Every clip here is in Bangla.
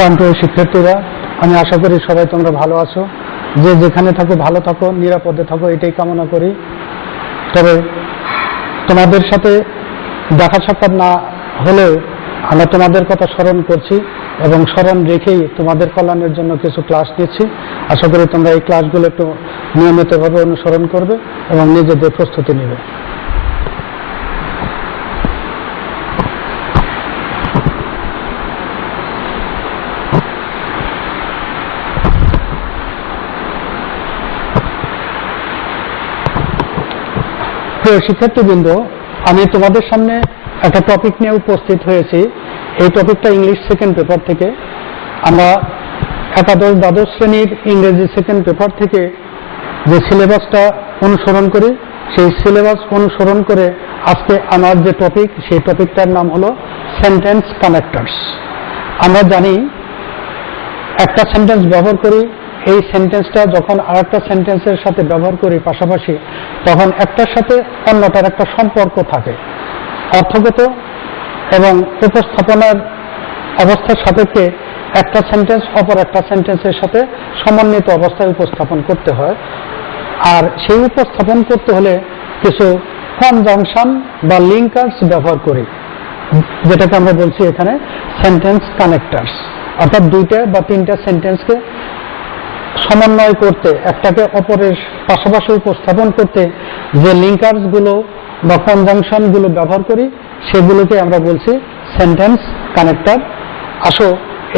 প্রাণপ্রিয় শিক্ষার্থীরা, আমি আশা করি সবাই তোমরা ভালো আছো। যে যেখানে থাকো ভালো থাকো, নিরাপদে থাকো, এটাই কামনা করি। তবে তোমাদের সাথে দেখা সাক্ষাৎ না হলেও আমরা তোমাদের কথা স্মরণ করছি এবং স্মরণ রেখেই তোমাদের কল্যাণের জন্য কিছু ক্লাস নিচ্ছি। আশা করি তোমরা এই ক্লাসগুলো একটু নিয়মিতভাবে অনুসরণ করবে এবং নিজেদের প্রস্তুতি নেবে। শিক্ষার্থীবৃন্দ, আমি তোমাদের সামনে একটা টপিক নিয়ে উপস্থিত হয়েছি। এই টপিকটা ইংলিশ সেকেন্ড পেপার থেকে। আমরা একাদশ দ্বাদশ শ্রেণীর ইংরেজি সেকেন্ড পেপার থেকে যে সিলেবাসটা অনুসরণ করি, সেই সিলেবাস অনুসরণ করে আজকে আমার যে টপিক, সেই টপিকটার নাম হলো সেন্টেন্স কানেক্টরস। আমরা জানি একটা সেন্টেন্স ব্যবহার করি, এই সেন্টেন্সটা যখন আরেকটা সেন্টেন্সের সাথে ব্যবহার করি পাশাপাশি, তখন একটার সাথে অন্যটার একটা সম্পর্ক থাকে। অর্থগত এবং উপস্থাপনার অবস্থার সাপেক্ষে একটা সেন্টেন্স অপর একটা সেন্টেন্সের সাথে সমন্বিত অবস্থায় উপস্থাপন করতে হয়। আর সেই উপস্থাপন করতে হলে কিছু কনজাংশন বা লিঙ্কার্স ব্যবহার করি, যেটাকে আমরা বলছি এখানে সেন্টেন্স কানেক্টার্স। অর্থাৎ দুইটা বা তিনটা সেন্টেন্সকে সমন্বয় করতে, একটাকে অপরের পাশাপাশি উপস্থাপন করতে যে লিঙ্কার্সগুলো বা কনজাংশনগুলো ব্যবহার করি, সেগুলোকে আমরা বলছি সেন্টেন্স কানেক্টর। আসো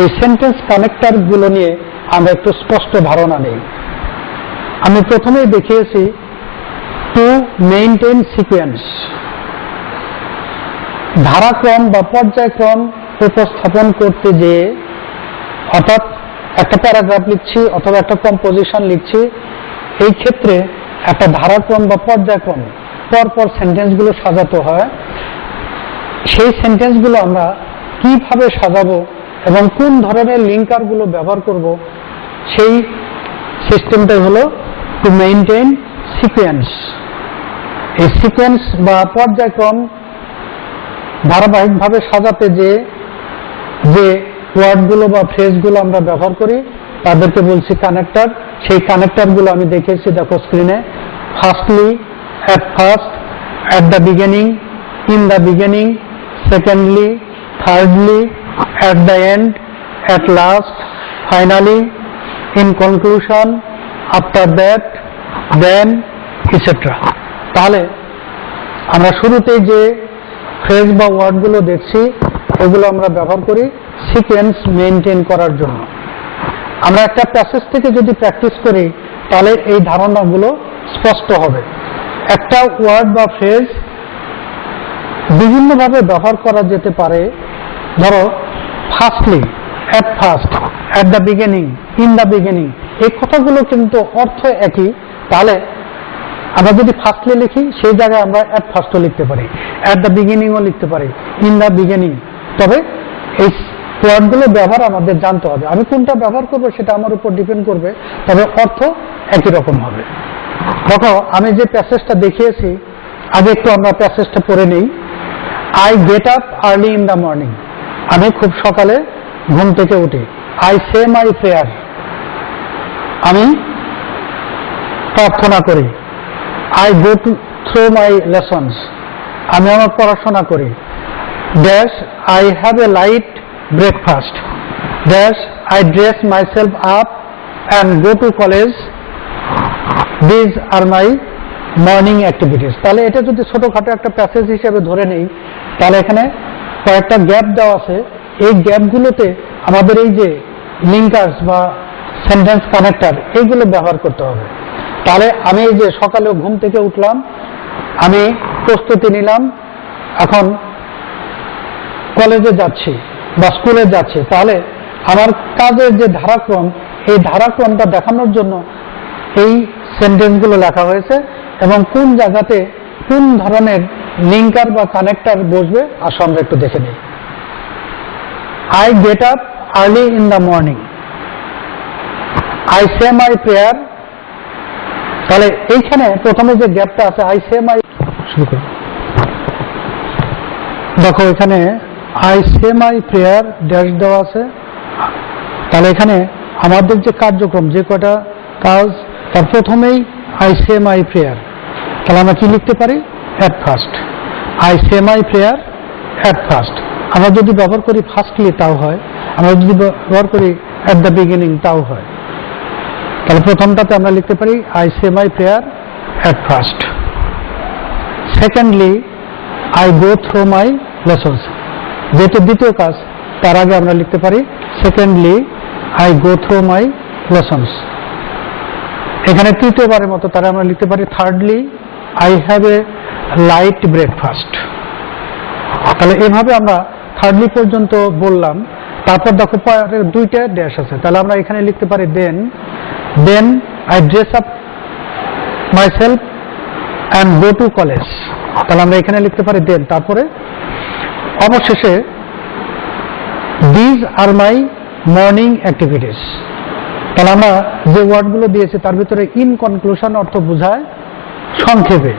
এই সেন্টেন্স কানেক্টরগুলো নিয়ে আমরা একটু স্পষ্ট ধারণা নেই। আমি প্রথমেই দেখিয়েছি টু মেইনটেইন সিকোয়েন্স, ধারাক্রম বা পর্যায়ক্রম উপস্থাপন করতে যে, অর্থাৎ একটা প্যারাগ্রাফ লিখছি অথবা একটা কম্পোজিশন লিখছি, এই ক্ষেত্রে একটা ধারাক্রম বা পর্যায়ক্রম পরপর সেন্টেন্সগুলো সাজাতে হয়। সেই সেন্টেন্সগুলো আমরা কিভাবে সাজাবো এবং কোন ধরনের লিঙ্কারগুলো ব্যবহার করব, সেই সিস্টেমটাই হলো টু মেইনটেইন সিকোয়েন্স। এই সিকোয়েন্স বা পর্যায়ক্রম ধারাবাহিকভাবে সাজাতে যে ওয়ার্ডগুলো বা ফ্রেজগুলো আমরা ব্যবহার করি তাদেরকে বলছি কানেক্টর। সেই কানেক্টরগুলো আমি দেখেছি, দেখো স্ক্রিনে। Firstly, at first, at the beginning, in the beginning, secondly, thirdly, at the end, at last, finally, in conclusion, after that, then, etcetera. তাহলে আমরা শুরুতেই যে ফ্রেজ বা ওয়ার্ডগুলো দেখছি, এগুলো আমরা ব্যবহার করি সিকোয়েন্স মেনটেন করার জন্য। আমরা একটা প্যাসেজ থেকে যদি প্র্যাকটিস করি তাহলে এই ধারণাগুলো স্পষ্ট হবে। একটা ওয়ার্ড বা ফ্রেজ বিভিন্নভাবে ব্যবহার করা যেতে পারে। ধরো firstly, at first, at the beginning, in the beginning, এই কথাগুলো কিন্তু অর্থ একই। তাহলে আমরা যদি ফার্স্টলি লিখি, সেই জায়গায় আমরা অ্যাট ফার্স্টও লিখতে পারি, অ্যাট দ্য বিগিনিংও লিখতে পারি, ইন দ্য বিগিনিং। তবে এই ওয়ার্ডগুলো ব্যবহার আমাদের জানতে হবে। আমি কোনটা ব্যবহার করবো সেটা আমার উপর ডিপেন্ড করবে, তবে অর্থ একই রকম হবে। দেখো আমি যে প্যাসেজটা দেখিয়েছি, আগে একটু আমরা প্যাসেজটা পড়ে নেই। I get up early in the morning, আমি খুব সকালে ঘুম থেকে উঠি। আই সে মাই প্রেয়ার, আমি প্রার্থনা করি। I go to through my lessons, আমি আমার পড়াশোনা করি। Dash, I have a light breakfast. Dash, I dress my self up and go to college. These are my morning activities. তাহলে এটা যদি ছোটখাটো একটা প্যাসেজ হিসেবে ধরে নেই, তাহলে এখানে কয়েকটা গ্যাপ দেওয়া আছে। এই গ্যাপগুলোতে আমাদের এই যে লিঙ্কার্স বা সেন্টেন্স কানেক্টর, এইগুলো ব্যবহার করতে হবে। তাহলে আমি এই যে সকালে ঘুম থেকে উঠলাম, আমি প্রস্তুতি নিলাম, এখন কলেজে যাচ্ছি বা স্কুলে যাচ্ছি। তাহলে আমার কাজের যে ধারাক্রম, এই ধারাক্রমটা দেখানোর জন্য এই সেন্টেন্সগুলো লেখা হয়েছে এবং কোন জায়গাতে কোন ধরনের লিঙ্কার বা কানেক্টর বসবে আসো আমরা একটু দেখে নিই। I get up early in the morning, I say my prayer. তাহলে এইখানে প্রথমে যে গ্যাপটা আছে, আই সে মাই, শুরু করি। দেখো এখানে I say my prayer dash দেওয়া আছে, তাহলে এখানে আমাদের যে কার্যক্রম, যে কটা কাজ, তার প্রথমেই আই সে মাই প্রেয়ার, তাহলে আমরা কি লিখতে পারি? At first. I say my prayer at first. আমরা যদি ব্যবহার করি ফার্স্টলি তাও হয়, আমরা যদি ব্যবহার করি অ্যাট দ্য বিগিনিং তাও হয়। তাহলে প্রথমটাতে আমরা লিখতে পারি I say my prayer at first. Secondly I go through my lessons, যেহেতু দ্বিতীয় কাজ তার আগে আমরা লিখতে পারি secondly I go through my lessons. এখানে তৃতীয়বারের মতো তারা আমরা লিখতে পারি thirdly I have a light breakfast. তাহলে এভাবে আমরা থার্ডলি পর্যন্ত বললাম। তারপর দেখো পরের দুইটা ড্যাশ আছে, তাহলে আমরা এখানে লিখতে পারি then I dress up myself and go to college. তাহলে আমরা এখানে লিখতে পারি দেন। তারপরে অবশেষে these are my morning activities. তাহলে আমরা যে ওয়ার্ডগুলো দিয়েছি তার ভিতরে ইন কনক্লুশন অর্থ বোঝায় সংক্ষেপে।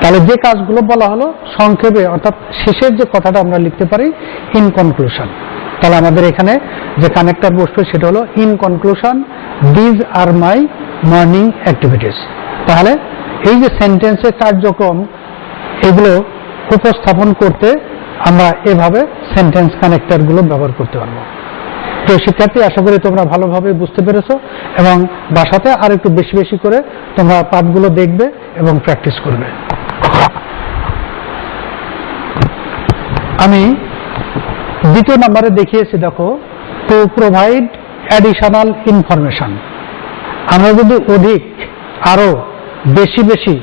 তাহলে যে কাজগুলো বলা হলো সংক্ষেপে, অর্থাৎ শেষের যে কথাটা আমরা লিখতে পারি ইন কনক্লুশন। তাহলে আমাদের এখানে যে কানেক্টর বসবে সেটা হলো in conclusion these are my morning activities. তাহলে এই যে সেন্টেন্সের কার্যক্রম এগুলো উপস্থাপন করতে আমরা এভাবে সেন্টেন্স কানেক্টরগুলো ব্যবহার করতে পারবো। তো শিক্ষার্থী, আশা করি তোমরা ভালোভাবে বুঝতে পেরেছো এবং বাসাতে আর একটু বেশি বেশি করে তোমরা পাঠগুলো দেখবে এবং প্র্যাকটিস করবে। আমি দ্বিতীয় নম্বরে দেখিয়েছি, দেখো, টু প্রোভাইড অ্যাডিশনাল ইনফরমেশন। আমরা যদি অধিক আরো বেশি বেশি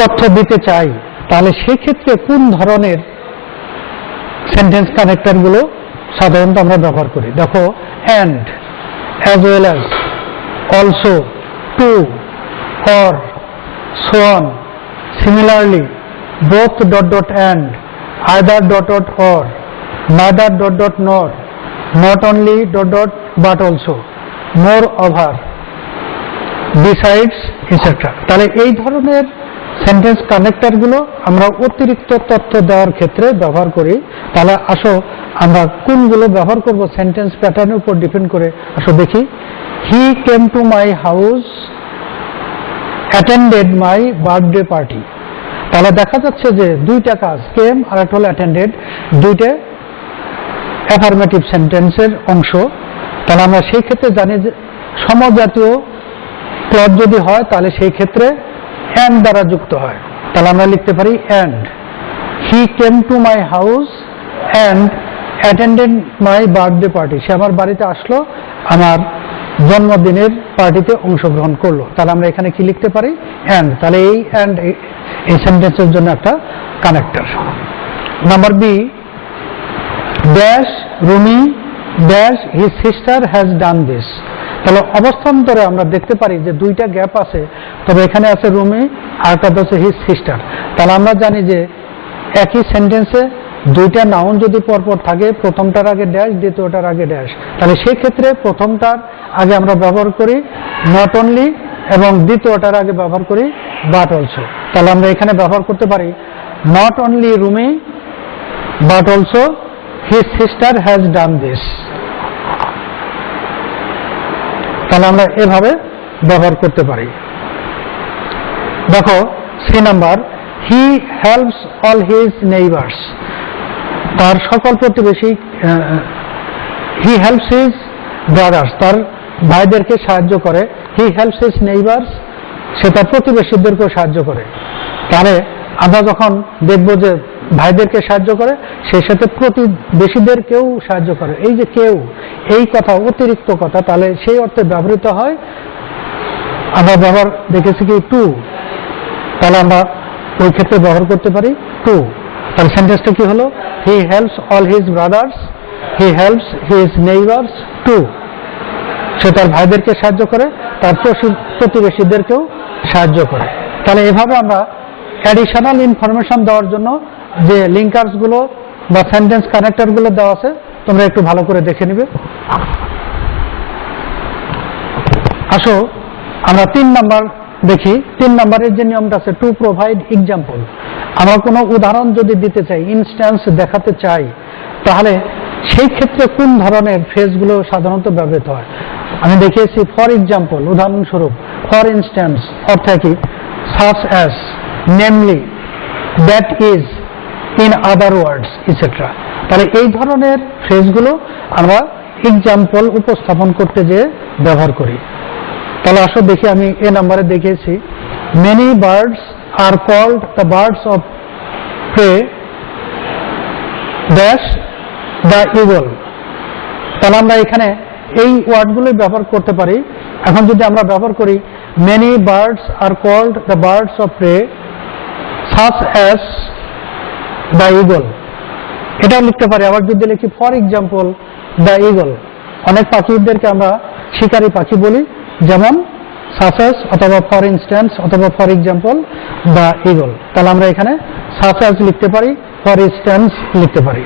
তথ্য দিতে চাই তাহলে সেক্ষেত্রে কোন ধরনের সেন্টেন্স কানেক্টরগুলো সাধারণত আমরা ব্যবহার করি? দেখো, and, as well as, also, to, or, so on, similarly, both dot dot and, either dot dot or, neither dot dot nor, not only dot dot but also, moreover, besides, etc. তাহলে এই ধরনের সেন্টেন্স কানেক্টরগুলো আমরা অতিরিক্ত তথ্য দেওয়ার ক্ষেত্রে ব্যবহার করি। তাহলে আসো আমরা কোনগুলো ব্যবহার করব সেন্টেন্স প্যাটার্নের উপর ডিপেন্ড করে। আসো দেখি, he came to my house, attended my birthday party. তাহলে দেখা যাচ্ছে যে দুইটা কাজ, কেম আর একটা হলো অ্যাটেন্ডেড, দুইটা অ্যাফার্মেটিভ সেন্টেন্সের অংশ। তাহলে আমরা সেই ক্ষেত্রে জানি যে সমজাতীয় ক্লজ যদি হয় তাহলে সেই ক্ষেত্রে অ্যান্ড দ্বারা যুক্ত হয়। তাহলে আমরা লিখতে পারি and, he came to my house and attended my birthday party. সে আমার বাড়িতে আসলো, আমার জন্মদিনের পার্টিতে অংশগ্রহণ করলো। তাহলে আমরা এখানে কি লিখতে পারি? অ্যান্ড। তাহলে এই অ্যান্ড এই সেন্টেন্সের জন্য একটা connector. Number B, dash Rumi dash his sister has done this. তাহলে অবস্থান্তরে আমরা দেখতে পারি যে দুইটা গ্যাপ আছে, তবে এখানে আছে রুমি আর একটা হচ্ছে হিজ সিস্টার। তাহলে আমরা জানি যে একই সেন্টেন্সে দুইটা নাউন যদি পরপর থাকে, প্রথমটার আগে ড্যাশ, দ্বিতীয়টার আগে ড্যাশ, তাহলে সেই ক্ষেত্রে প্রথমটার আগে আমরা ব্যবহার করি নট অনলি এবং দ্বিতীয়টার আগে ব্যবহার করি বাট অলসো। তাহলে আমরা এখানে ব্যবহার করতে পারি not only Rumi but also his sister has done this। তাহলে আমরা এভাবে ব্যবহার করতে পারি। দেখো, C number, he helps all his neighbours. তার সকল প্রতিবেশী, হি হেল্পস হিজ ব্রাদার্স, তার ভাইদেরকে সাহায্য করে। হি হেল্পস হিজ নেইবার্স, সে তার প্রতিবেশীদেরকেও সাহায্য করে। তাহলে আমরা যখন দেখব যে ভাইদেরকে সাহায্য করে, সেই সাথে প্রতিবেশীদেরকেও সাহায্য করে। এই যে কেউ, এই কথা অতিরিক্ত কথা, তাহলে সেই অর্থে ব্যবহৃত হয়। আমরা ব্যবহার দেখেছি কি টু, তাহলে আমরা ওই ক্ষেত্রে ব্যবহার করতে পারি টু। তাহলে সেন্টেন্সটা কি হলো? He helps all his brothers, he helps his neighbours too. সে তার ভাইদেরকে সাহায্য করে, তার প্রতিবেশীদেরকেও সাহায্য করে। তাহলে এভাবে আমরা অ্যাডিশনাল ইনফরমেশন দেওয়ার জন্য যে লিঙ্কার্স গুলো বা সেন্টেন্স কানেক্টর গুলো দেওয়া আছে, তোমরা একটু ভালো করে দেখে নিবে। আসো আমরা 3 নাম্বার দেখি। 3 নাম্বারের যে নিয়মটা আছে, টু প্রোভাইড এক্সাম্পল। আমরা কোনো উদাহরণ যদি দিতে চাই, ইনস্ট্যান্স দেখাতে চাই, তাহলে সেই ক্ষেত্রে কোন ধরনের ফ্রেজগুলো সাধারণত ব্যবহৃত হয়। আমি দেখিয়েছি ফর এক্সাম্পল, উদাহরণস্বরূপ, ফর ইনস্ট্যান্স অর্থ কি, such as, namely, that is, in other words et cetera. তাহলে এই ধরনের ফ্রেজগুলো আমরা এক্সাম্পল উপস্থাপন করতে যেয়ে ব্যবহার করি। তাহলে আসো দেখি, আমি এ নাম্বারে দেখিয়েছি many birds are called the birds of prey dash the eagle. তাহলে আমরা এখানে এই ওয়ার্ডগুলো ব্যবহার করতে পারি। এখন যদি আমরা ব্যবহার করি many birds are called the birds of prey such as the eagle, এটাও লিখতে পারি। আবার যদি লিখি ফর এক্সাম্পল দ্য ইগল, অনেক পাখিদেরকে আমরা শিকারী পাখি বলি, যেমন সাচ অ্যাজ অথবা ফর ইনস্ট্যান্স অথবা ফর এক্সাম্পল দ্য ইগল। তাহলে আমরা এখানে সাচ অ্যাজ লিখতে পারি, ফর ইনস্ট্যান্স লিখতে পারি।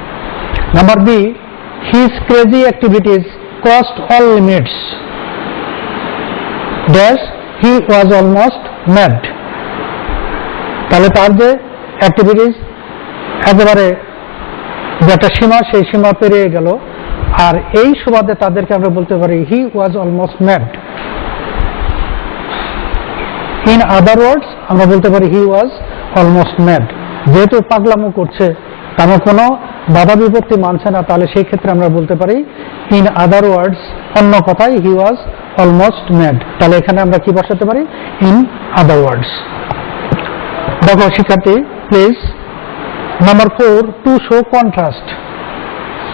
Number B, his crazy activities crossed all limits dash he was almost mad. তাহলে তার যে অ্যাক্টিভিটিস একেবারে যেটা সীমা, সেই সীমা পেরিয়ে গেল, আর এই সুবাদে তাদেরকে আমরা বলতে পারি he was almost mad. In other words আমরা বলতে পারি হি ওয়াজ অলমোস্ট ম্যাড। যেহেতু পাগলামো করছে, তার কোনো বাধা বিপত্তি মানছে না, তাহলে সেই ক্ষেত্রে আমরা বলতে পারি ইন আদার ওয়ার্ডস, অন্য কথায় হি ওয়াজ অলমোস্ট ম্যাড। তাহলে এখানে আমরা কি বসাতে পারি, ইন আদার ওয়ার্ডস। দেখো শিক্ষার্থী please, number 4, to show contrast.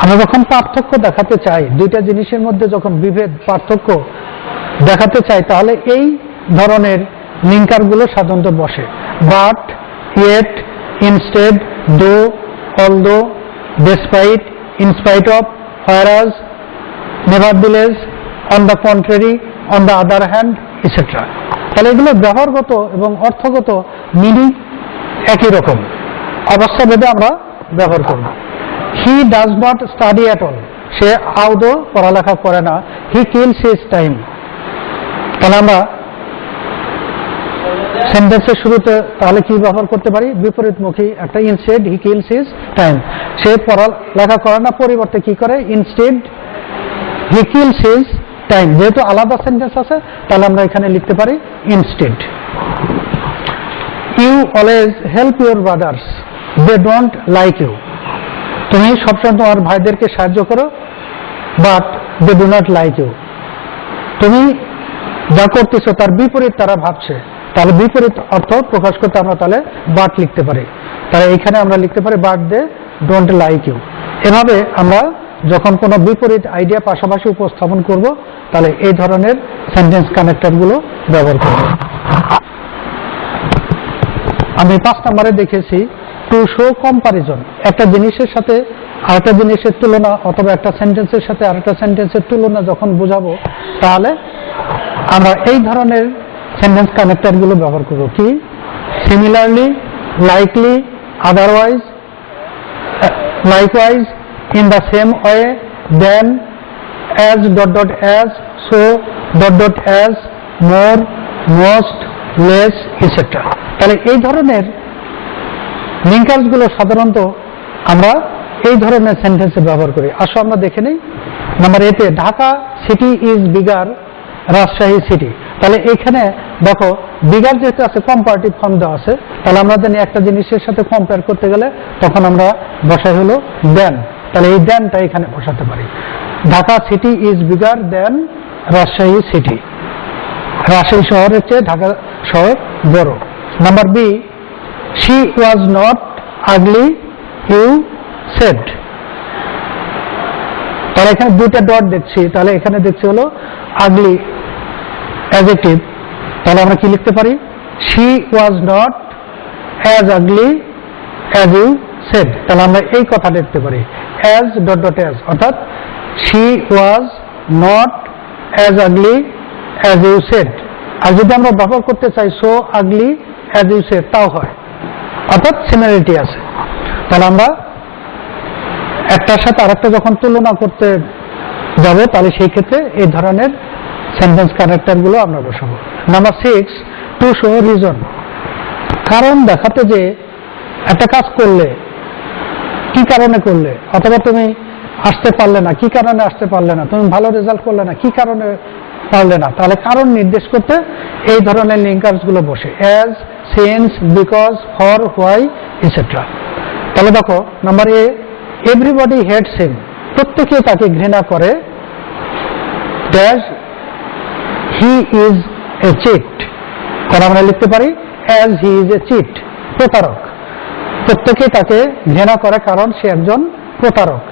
আমরা যখন পার্থক্য দেখাতে চাই, দুইটা জিনিসের মধ্যে যখন বিভেদ, পার্থক্য দেখাতে চাই, তাহলে এই ধরনের লিঙ্কারগুলো সাধারণত বসে। But, yet, instead, though, although, despite, in spite of, whereas, nevertheless, on the contrary, on the other hand, etc. তাহলে এগুলো ব্যবহারগত এবং অর্থগত মিনিং একই রকম, অবস্থা ভেদে আমরা ব্যবহার করব। He does not study at all, সে আদৌ পড়ালেখা করে না। He kills his time. তাহলে আমরা সেন্টেন্সের শুরুতে তাহলে কি ব্যবহার করতে পারি, বিপরীতমুখী একটা, instead he kills his time. সে পড়ালেখা করে না, পরিবর্তে কি করে, instead he kills his time. যেহেতু আলাদা সেন্টেন্স আছে, তাহলে আমরা এখানে লিখতে পারি instead. You always help your brothers, they don't like you. তুমি সবসময় তোমার ভাইদেরকে সাহায্য করো, but they do not like you. তুমি যা করতেছো তার বিপরীত তারা ভাবছে, তাহলে বিপরীত অর্থ প্রকাশ করতে আমরা তাহলে বাট লিখতে পারি। তাহলে এখানে আমরা লিখতে পারি but they don't like you. এভাবে আমরা যখন কোনো বিপরীত আইডিয়া পাশাপাশি উপস্থাপন করব, তাহলে এই ধরনের সেন্টেন্স কানেক্টরগুলো ব্যবহার করব। আমি 5 নম্বরে দেখেছি টু শো কম্পারিজন। একটা জিনিসের সাথে আরেকটা জিনিসের তুলনা, অথবা একটা সেন্টেন্সের সাথে আরেকটা সেন্টেন্সের তুলনা যখন বোঝাবো, তাহলে আমরা এই ধরনের সেন্টেন্স কানেক্টরগুলো ব্যবহার করব। কি, similarly, likely, otherwise, likewise, in the same way, then, as dot dot as, so dot dot as, more, most, less, etc. তাহলে এই ধরনের লিঙ্কার্স গুলো সাধারণত আমরা এই ধরনের সেন্টেন্সে ব্যবহার করি। আসো আমরা দেখে নিই। নাম্বার এতে, Dhaka city is bigger Rajshahi city. তাহলে এখানে দেখো বিগার যেহেতু আছে, কম্পারেটিভ ফর্ম দেওয়া আছে, তাহলে আমরা জানি একটা জিনিসের সাথে কম্পেয়ার করতে গেলে তখন আমরা বসাই হলো দেন। তাহলে এই দেনটা এখানে বসাতে পারি। Dhaka city is bigger than Rajshahi city. Rajshahi শহরের চেয়ে ঢাকা শহর বড়। Number B, she was not ugly you said. তাহলে এখানে দুইটা ডট দেখছি, তাহলে এখানে দেখছি হলো আগলি অ্যাডজেক্টিভ। তাহলে আমরা কি লিখতে পারি, she was not as ugly as you said. তাহলে আমরা এই কথা লিখতে পারি অ্যাজ ডট ডট অ্যাজ, অর্থাৎ she was not as ugly as you said. আর যদি আমরা ব্যবহার করতে চাই so ugly as you said, তাও হয়, অর্থাৎ সিমিলারিটি আছে। তাহলে আমরা একটার সাথে আরেকটা যখন তুলনা করতে যাব, তাহলে সেই ক্ষেত্রে এই ধরনের সেন্টেন্স কানেক্টরগুলো আমরা বসাবো। Number 6, to show reason. কারণ দেখাতে যে একটা কাজ করলে কি কারণে করলে, অথবা তুমি আসতে পারলে না, কি কারণে আসতে পারলে না, তুমি ভালো রেজাল্ট করলে না, কি কারণে পারলে না, তাহলে কারণ নির্দেশ করতে এই ধরনের লিঙ্কার্স গুলো বসে, as, since, because, for, why, etcetera. তাহলে দেখো number A, everybody hates him, প্রত্যেকে তাকে ঘৃণা করে, dash he is a cheat, তাহলে আমরা লিখতে পারি as he is a cheat, প্রতারক। প্রত্যেকে তাকে ঘৃণা করে কারণ সে একজন প্রতারক,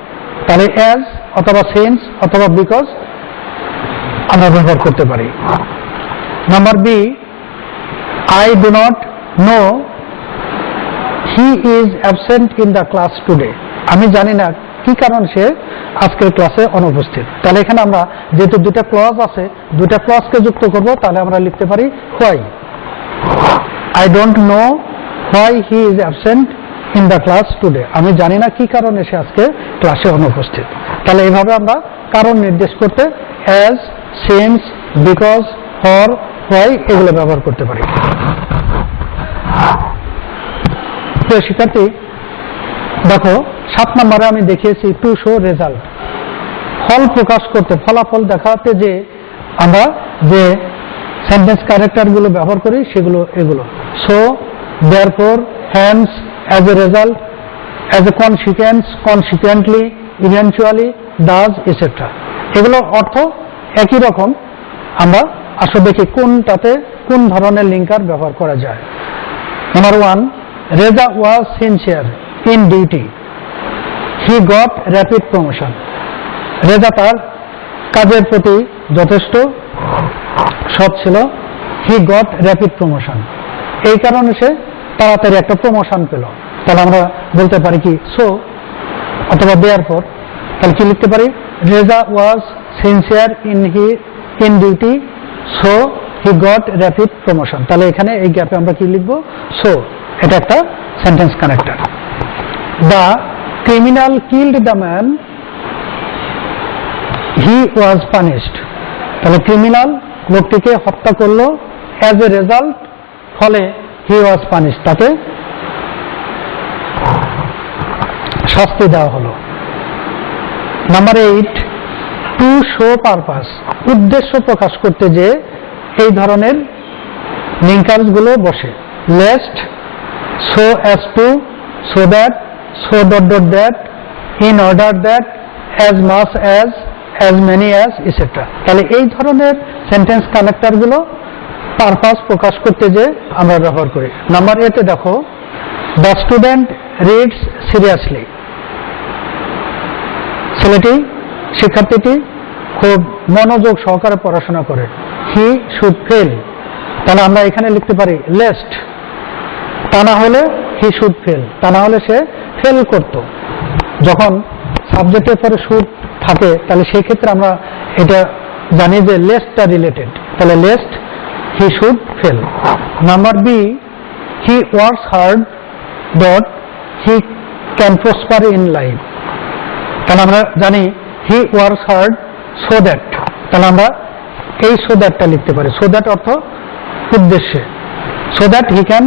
তাহলে অ্যাজ অথবা সিন্স অথবা বিকজ আমরা ব্যবহার করতে পারি। Number B, I do not know he is absent in the class today, আমি জানি না কি কারণ সে আজকের ক্লাসে অনুপস্থিত। তাহলে এখানে আমরা যেহেতু দুটা ক্লজ আছে, দুটা ক্লজকে যুক্ত করব, তাহলে আমরা লিখতে পারি why. I don't know why he is absent in the class today, আমি জানি না কি কারণে সে আজকে ক্লাসে অনুপস্থিত। তাহলে এইভাবে আমরা কারণ নির্দেশ করতে as, since, because, for, why এগুলো ব্যবহার করতে পারি। প্রিয় শিক্ষার্থী, দেখো 7 নম্বরে আমি দেখিয়েছি টু শো রেজাল্ট, ফল প্রকাশ করতে, ফলাফল দেখাতে যে আমরা যে সেন্টেন্স ক্যারেক্টার গুলো ব্যবহার করি সেগুলো এগুলো, so, therefore, hence, as a result, as a consequence, consequently, eventually, thus, etcetera. এগুলো অর্থ একই রকম, আমরা আসলে দেখি কোনটাতে কোন ধরনের লিঙ্কার ব্যবহার করা যায়। Number 1, Reza was sincere in duty, he got rapid promotion, Reza তার কাজের প্রতি যথেষ্ট সৎ ছিল, হি গট র্যাপিড প্রমোশন, এই কারণে সে তাড়াতাড়ি একটা প্রমোশন পেল। তাহলে আমরা বলতে পারি কি সো অথবা দেয়ারফর, তাহলে কি লিখতে পারি, Reza was sincere in duty, so he got rapid promotion. তাহলে এখানে এই গ্যাপে আমরা কি লিখবো, সো, এটা একটা sentence connector. The criminal killed the man, he was punished, তাহলে ক্রিমিনাল লোকটিকে হত্যা করলো, অ্যাজ এ রেজাল্ট, ফলে হি ওয়াজ পানিশড, তাকে শাস্তি দেওয়া হলো। নাম্বার 8, টু শো পারপাস, উদ্দেশ্য প্রকাশ করতে যে এই ধরনের লিঙ্কার্স গুলো বসে, lest, so as to, so that, so dot dot that, in order that, as much as many as, etcetera. তাহলে এই ধরনের সেন্টেন্স কানেক্টর গুলো পারপাস প্রকাশ করতে যে আমরা ব্যবহার করি। নাম্বার 8 দেখো, দ্য স্টুডেন্ট রিডস সিরিয়াসলি, শিক্ষার্থীটি খুব মনোযোগ সহকারে পড়াশোনা করে, হি শুড ফেল, তাহলে আমরা এখানে লিখতে পারি লেস্ট, তা না হলে হি শুড ফেল, তা না হলে সে ফেল করত। যখন সাবজেক্টের পরে শুড থাকে তাহলে সেই ক্ষেত্রে আমরা এটা জানি যে লেস্টটা রিলেটেড, তাহলে lest he should fail. Number B, he works hard dot he can prosper in life, তাহলে আমরা জানি he works hard so that, তাহলে আমরা এই সো দ্যাটটা লিখতে পারি, সো দ্যাট অর্থ উদ্দেশ্যে, so that he can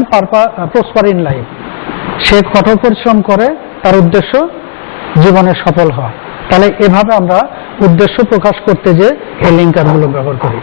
prosper in life, সে কঠোর পরিশ্রম করে তার উদ্দেশ্য জীবনে সফল হয়। তাহলে এভাবে আমরা উদ্দেশ্য প্রকাশ করতে যে এই লিঙ্কার গুলো ব্যবহার করি।